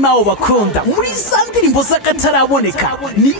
nawo bakunda muri za ndirimbo z'akataraboneka ni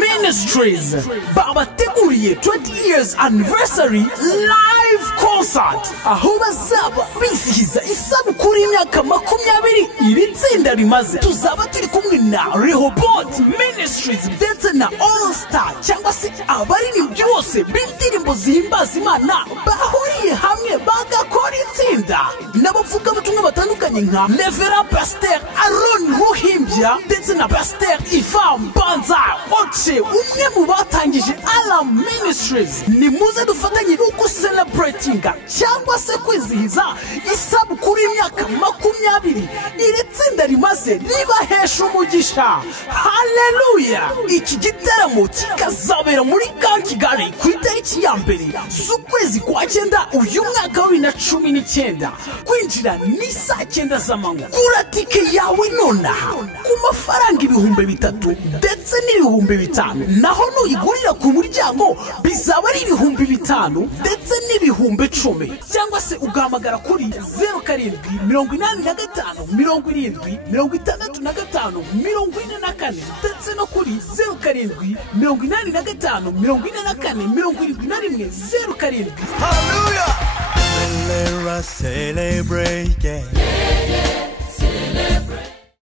Ministries babateguriye 20 years anniversary live concert aho bazaba bizihiza isabukuru y'imyaka 20 iri tsinda rimaze. Tuzaba turi kumwe na Rehoboth Ministries ndetse na All Star cyangwa se abaririmbyi bose b'indirimbo zihimbaza Imana bahuriye hamwe bagakora itsinda n'abavuga butumwa batandukanye nka Reverend Pastor Aaron Ruhimbya ndetse na Pastor Ivan Banza Oche umwe mu batangije Ministries. Ni muze dufatanye no gucelebratinga cyangwa se kwizihiza isabukuru y'imyaka 20 iri tsinda rimaze ribahesha umugisha. Haleluya! Iki gitaramo kikazabera muri Kigali ku itariki ya mbere z'ukwezi kwa 9 uyu mwaka wa 2019. Kwinjira ni saa 9 z'amanywa. Gura tike yawe nonaha ku mafaranga 3,000 ndetse n'5,000, naho nuyigurira ku muryango bizaba ari 5,000 ndetse n'10,000, cyangwa se ugahamagara kuri 0785 70 65 44 ndetse no kuri 0785 44 71 07. Hallelujah! Celebrate, yeah. Yeah, yeah, celebrate.